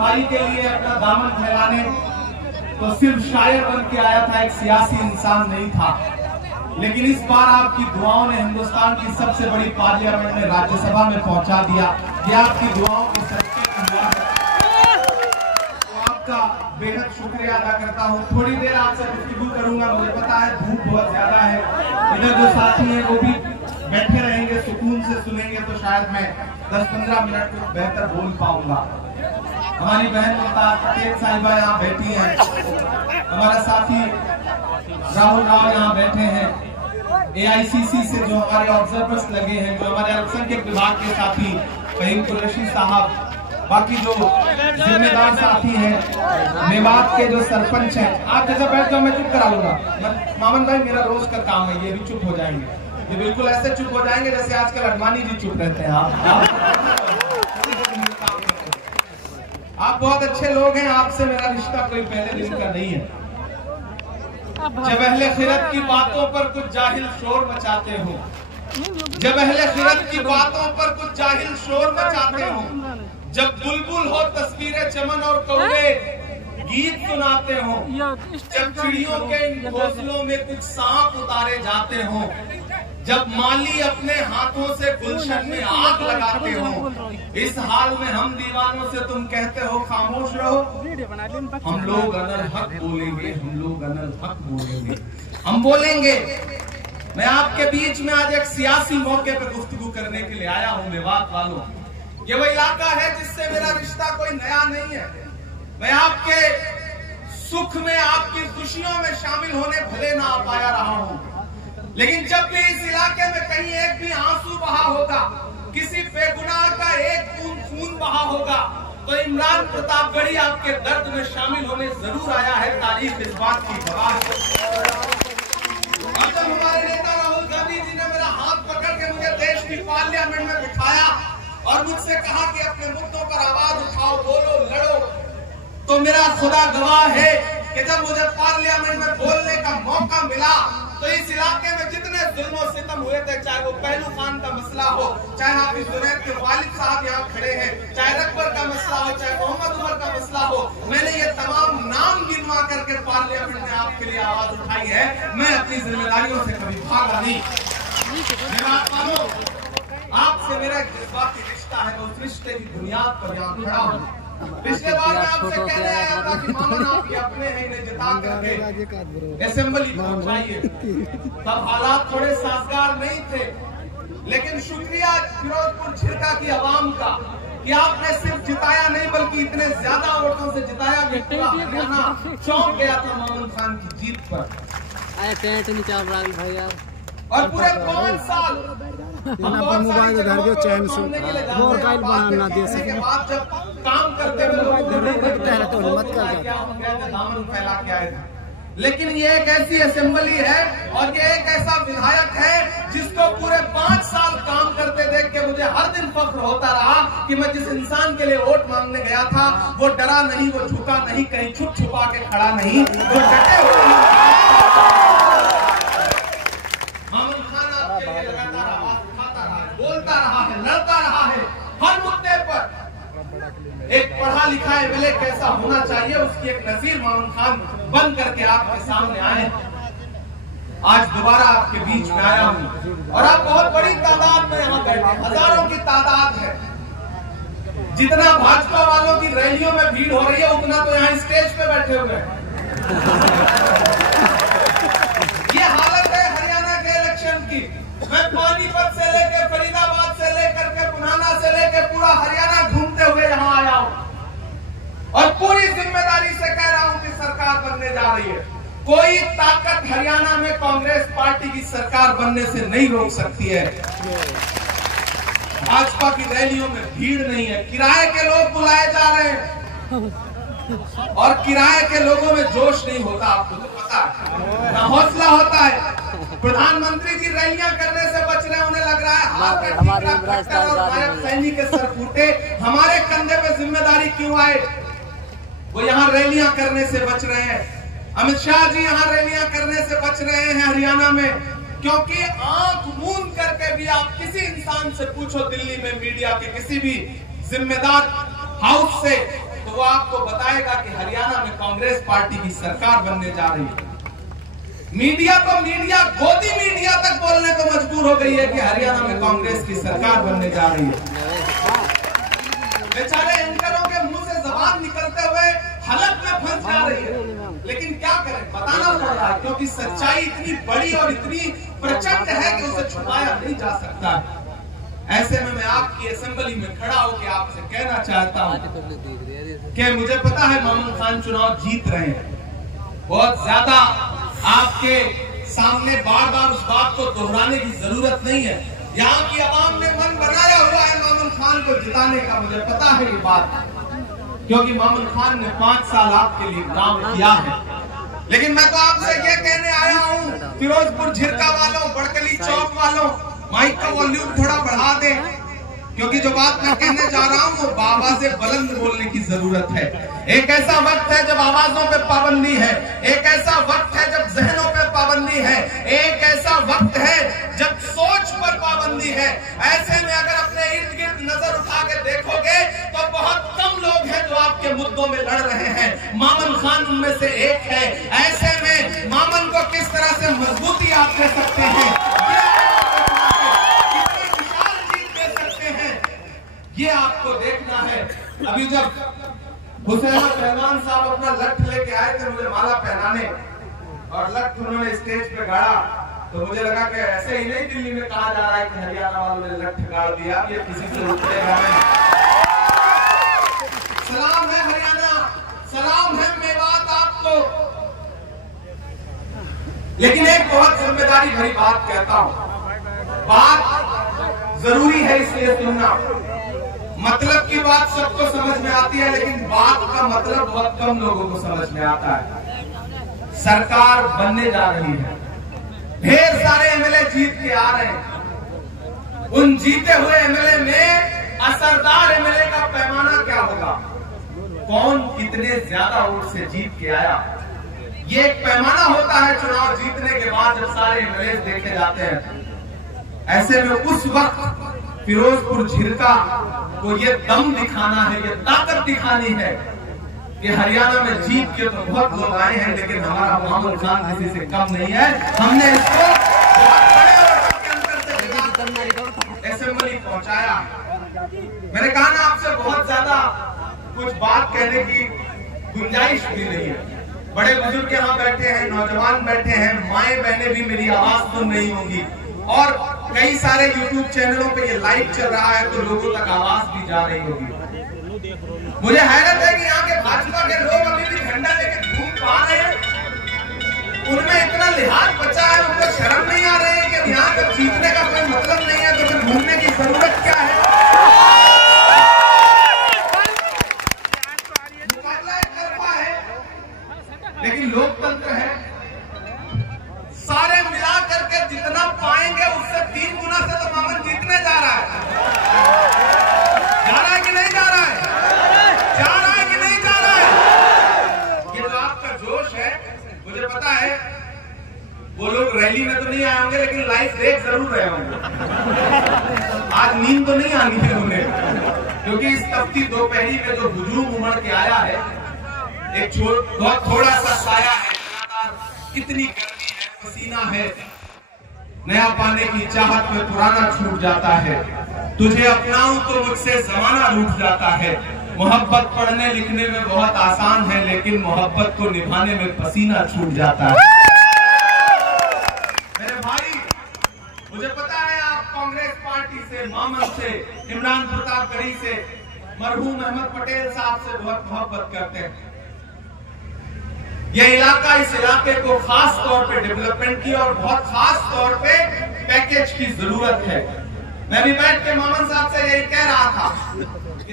भाई के लिए अपना दामन फैलाने तो सिर्फ शायर बन के आया था, एक सियासी इंसान नहीं था। लेकिन इस बार आपकी दुआओं ने हिंदुस्तान की सबसे बड़ी पार्लियामेंट में, राज्यसभा में पहुंचा दिया। ये आपकी दुआओं के सच्चे तो आपका बेहद शुक्रिया अदा करता हूँ। थोड़ी देर आपसे गुफ्तगू करूंगा, मुझे पता है धूप बहुत ज्यादा है, इधर जो साथी हैं वो भी बैठे रहेंगे, सुकून से सुनेंगे, तो शायद मैं 10-15 मिनट कुछ बेहतर बोल पाऊंगा। हमारी बहन मुमताज पटेल साहिबा यहाँ बैठी हैं, हमारा साथी राहुल राव यहाँ बैठे हैं, AICC से जो हमारे ऑब्जर्वर्स लगे हैं, जो हमारे अल्पसंख्यक विभाग के साथी फहीम कुरैशी साहब, बाकी जो जिम्मेदार साथी हैं, मेवात के जो सरपंच हैं। आप जैसा बैठ जाओ, मैं चुप करा लूंगा। मामन भाई मेरा रोज का काम है, ये भी चुप हो जाएंगे, ये बिल्कुल ऐसे चुप हो जाएंगे जैसे आजकल अडवाणी जी चुप रहते हैं। आप बहुत अच्छे लोग हैं, आपसे मेरा रिश्ता कोई पहले दिन का नहीं है। जब अहले खिरत की बातों पर कुछ जाहिल शोर मचाते हो, जब अहले खिरत की बातों पर कुछ जाहिल शोर मचाते हो, जब बुलबुल हो तस्वीरें चमन और कौवे गीत सुनाते हो, जब चिड़ियों के घोंसलों में कुछ सांप उतारे जाते हो, जब माली अपने हाथों से गुलशन में आग लगाते हो, इस हाल में हम दीवानों से तुम कहते हो खामोश रहो। हम लोग अनल हक बोलेंगे, हम लोग अनल हक बोलेंगे, हम बोलेंगे। मैं आपके बीच में आज एक सियासी मौके पर गुफ्तगू करने के लिए आया हूँ। मेवात वालों, ये वो इलाका है जिससे मेरा रिश्ता कोई नया नहीं है। मैं आपके सुख में, आपकी खुशियों में शामिल होने भले ना आ पाया रहा हूँ, लेकिन जब भी इस इलाके में कहीं एक भी आंसू बहा होगा, किसी बेगुनाह का एक बूंद खून बहा होगा, तो इमरान प्रतापगढ़ी आपके दर्द में शामिल होने जरूर आया है। तारीख इस बात की गवाह है। और जब हमारे नेता राहुल गांधी जी ने मेरा हाथ पकड़ के मुझे देश की पार्लियामेंट में बिठाया और मुझसे कहा कि अपने मुद्दों पर आवाज उठाओ, बोलो, लड़ो, तो मेरा खुदा गवाह है कि जब मुझे पार्लियामेंट में बोलने का मौका मिला तो इस इलाके में जितने जुल्म और सितम हुए थे, चाहे वो पहलू खान का मसला हो, चाहे हाफिज जुनैद के वालिद साहब यहाँ खड़े हैं, चाहे रकबर का मसला हो, चाहे मोहम्मद उमर का मसला हो, मैंने ये तमाम नाम गिनवा करके पार्लियामेंट में आपके लिए आवाज उठाई है। मैं अपनी जिम्मेदारियों से कभी भागा नहीं। आपसे मेरा एक जज्बाती रिश्ता है, उस रिश्ते की बुनियाद पर यहाँ खड़ा हूँ। पिछले बार मैं आपसे कहने आया था कि मामन आपके अपने हैं, इन्हें जिता करके असेंबली पहुंचाइए। तब हालात थोड़े साजगार नहीं थे, लेकिन शुक्रिया फिरोजपुर छिरका की आवाम का कि आपने सिर्फ जिताया नहीं बल्कि इतने ज्यादा वोटों से जिताया कि पूरा हरियाणा चौंक गया था मामन खान की जीत पर। भाई यार, और पूरे 5 साल मोबाइल घर के चैन से मोबाइल बनाना दे सके बाद जब काम करते हुए तो हिम्मत कर दामन फैला के आए थे। लेकिन ये एक ऐसी असेंबली है और ये एक ऐसा विधायक है जिसको पूरे 5 साल काम करते देख के मुझे हर दिन फख्र होता रहा कि मैं जिस इंसान के लिए वोट मांगने गया था वो डरा नहीं, वो झुका नहीं, कहीं छुप छुपा के खड़ा नहीं, वो डटे हुए बोलता रहा है, लड़ता रहा है हर मुद्दे पर। एक पढ़ा लिखा MLA कैसा होना चाहिए उसकी एक नजीर मामन खान बन करके आपके सामने आए। आज दोबारा आपके बीच में आया हूँ और आप बहुत बड़ी तादाद में यहाँ बैठे, हजारों की तादाद है। जितना भाजपा वालों की रैलियों में भीड़ हो रही है उतना तो यहाँ स्टेज पे बैठे हुए हैं। ये हालत है हरियाणा के इलेक्शन की। मैं पानीपत से लेकर फरीदाबाद से लेकर के बुनाना से लेकर पूरा हरियाणा घूमते हुए यहाँ आया हूँ और पूरी जिम्मेदारी से कह रहा हूँ कि सरकार बनने जा रही है। कोई ताकत हरियाणा में कांग्रेस पार्टी की सरकार बनने से नहीं रोक सकती है। भाजपा की रैलियों में भीड़ नहीं है, किराए के लोग बुलाए जा रहे हैं और किराए के लोगों में जोश नहीं होता, आपको तो पता है, ना हौसला होता है। प्रधानमंत्री जी रैलियां करने से बच रहे हैं, उन्हें लग रहा है हाथ और सैनिक के सर फूटे, हमारे कंधे पे जिम्मेदारी क्यों आए। वो यहाँ रैलियां करने से बच रहे हैं। अमित शाह जी यहाँ रैलियां करने से बच रहे हैं हरियाणा में, क्योंकि आंख मूंद करके भी आप किसी इंसान से पूछो दिल्ली में मीडिया के किसी भी जिम्मेदार हाउस से, तो वो वो आपको बताएगा कि हरियाणा में कांग्रेस पार्टी की सरकार बनने जा रही है। मीडिया गोदी मीडिया तक बोलने को मजबूर हो गई है कि हरियाणा में कांग्रेस की सरकार बनने जा रही है। बेचारे एंकरों के मुंह से जबान निकलते हुए हलक में फंस जा रही है, लेकिन क्या करें, बताना पड़ रहा है क्योंकि सच्चाई इतनी बड़ी और इतनी प्रचंड है कि उसे छुपाया नहीं जा सकता। ऐसे में मैं आपकी असेंबली में खड़ा होकर आपसे कहना चाहता हूं कि मुझे पता है मामून खान चुनाव जीत रहे हैं, बहुत ज्यादा आपके सामने बार बार उस बात को दोहराने की जरूरत नहीं है। यहाँ की आवाम ने मन बनाया हुआ है मामून खान को जिताने का, मुझे पता है ये बात, क्योंकि मामून खान ने 5 साल आपके लिए काम किया है। लेकिन मैं तो आपसे ये कहने आया हूँ, फिरोजपुर झिरका वालों, बड़कली चौक वालों, माइक का वॉल्यूम थोड़ा बढ़ा दें, क्योंकि जो बात मैं कहने जा रहा हूँ वो बाबा से बुलंद बोलने की जरूरत है। एक ऐसा वक्त है जब आवाजों पे पाबंदी है, एक ऐसा वक्त है जब जहनों पे पाबंदी है, एक ऐसा वक्त है जब सोच पर पाबंदी है। ऐसे में अगर अपने इर्द गिर्द नजर उठा के देखोगे तो बहुत कम लोग हैं जो आपके मुद्दों में लड़ रहे हैं। मामून खान उनमें से एक है। ऐसे में मामून को किस तरह से मजबूती आप दे सकते हैं, ये आपको देखना है। अभी जब हुसैन पहलवान साहब अपना लठ लेके आए थे मुझे माला पहनाने और लठ उन्होंने स्टेज पे गाड़ा, तो मुझे लगा कि ऐसे ही नहीं दिल्ली में कहा जा रहा है कि हरियाणा वालों ने लठ गाड़ दिया, ये किसी से रुकेगा नहीं। सलाम है हरियाणा, सलाम है मेवात आपको। लेकिन एक बहुत जिम्मेदारी भरी बात कहता हूं, बात जरूरी है इसलिए सुनना। मतलब की बात सबको समझ में आती है, लेकिन बात का मतलब बहुत कम लोगों को समझ में आता है। सरकार बनने जा रही है, ढेर सारे एमएलए जीत के आ रहे हैं। उन जीते हुए एमएलए में असरदार एमएलए का पैमाना क्या होगा, कौन कितने ज्यादा वोट से जीत के आया, ये एक पैमाना होता है चुनाव जीतने के बाद जब सारे एमएलए देखे जाते हैं। ऐसे में उस वक्त फिरोजपुर झिरका को ये दम दिखाना है, ये ताकत दिखानी है कि हरियाणा में जीत के तो बहुत लोग आए हैं, लेकिन हमारा मामून खान किसी से कम नहीं है। हमने इसको बहुत बड़े अंतर से असेंबली पहुंचाया। मैंने कहा ना आपसे बहुत ज्यादा कुछ बात कहने की गुंजाइश भी नहीं है। बड़े बुजुर्ग यहाँ बैठे हैं, नौजवान बैठे हैं, माए बहनें भी मेरी आवाज सुन रही होंगी और कई सारे YouTube चैनलों पे ये लाइव चल रहा है तो लोगों तक आवाज भी जा रही होगी। मुझे हैरत है कि यहाँ के भाजपा के लोग अभी भी झंडा लेके घूम पा रहे हैं, उनमें इतना लिहाज बचा है, उनको शर्म नहीं आ रही है कि यहाँ पे जीतने का कोई मतलब नहीं है तो फिर घूमने की जरूरत क्या है। मुकाबला एक तरफा है, लेकिन लोकतंत्र है। सारे मिला करके जितना पाएंगे उससे 3 गुना से तो मामून जीतने जा रहा है। जा रहा है कि नहीं जा रहा है, जा रहा है कि नहीं जा रहा है। ये जो आपका जोश है, मुझे पता है वो लोग रैली में तो नहीं आए होंगे, लेकिन लाइव देख जरूर रहे होंगे। आज नींद तो नहीं आनी है उन्हें, क्योंकि इस तपती दोपहरी में जो हुजूम उमड़ के आया है, एक बहुत थोड़ा सा साया है, कितनी गर्मी है, पसीना है, नया पाने की चाहत में पुराना छूट जाता है। तुझे अपनाऊं तो मुझसे जमाना रूठ जाता है। मोहब्बत पढ़ने लिखने में बहुत आसान है, लेकिन मोहब्बत को निभाने में पसीना छूट जाता है। मेरे भाई, मुझे पता है आप कांग्रेस पार्टी से, मामून से, इमरान प्रतापगढ़ी से, मरहूम अहमद पटेल साहब से बहुत मोहब्बत करते हैं। यह इलाका, इस इलाके को खास तौर पे डेवलपमेंट की और बहुत खास तौर पे पैकेज की जरूरत है। मैं भी बैठ के मामून साहब से यही कह रहा था